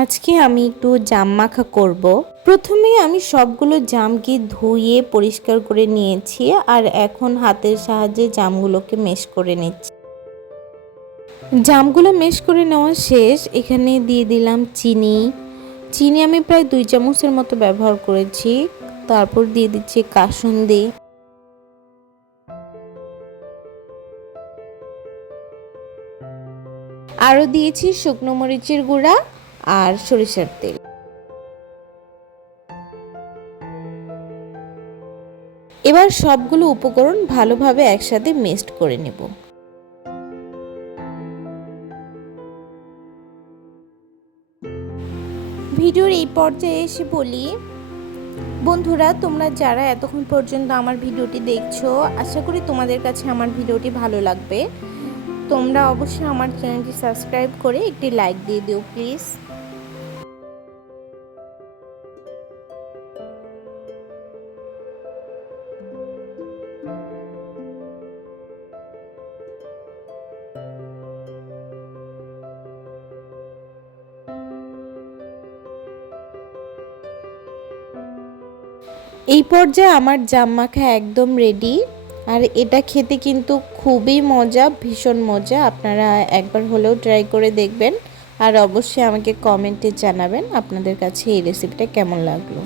আজকে আমি একটু জাম মাখা করব। প্রথমে আমি সবগুলো জামকে ধুয়ে পরিষ্কার করে নিয়েছি আর এখন হাতের সাহায্যে জামগুলোকে মেশ করে নিচ্ছি। জামগুলো মেশ করে নেওয়া শেষ। এখানে দিয়ে দিলাম চিনি। চিনি আমি প্রায় দুই চামচের মতো ব্যবহার করেছি। তারপর দিয়ে দিচ্ছি কাসুন্দি। আরও দিয়েছি শুকনো মরিচের গুঁড়া। আর সরিষার তেল। এবার সবগুলো উপকরণ ভালোভাবে একসাথে মিক্সড করে নেব। ভিডিওর এই পর্যায়ে এসে বলি, বন্ধুরা, তোমরা যারা এতক্ষণ পর্যন্ত আমার ভিডিওটি দেখছ, আশা করি তোমাদের কাছে আমার ভিডিওটি ভালো লাগবে। তোমরা অবশ্যই আমার চ্যানেলটি সাবস্ক্রাইব করে একটি লাইক দিয়ে দিও, প্লিজ। এই পর্যায়ে আমার জাম মাখা একদম রেডি আর এটা খেতে কিন্তু খুবই মজা, ভীষণ মজা। আপনারা একবার হলেও ট্রাই করে দেখবেন। আর অবশ্যই আমাকে কমেন্টে জানাবেন আপনাদের কাছে এই রেসিপিটা কেমন লাগল।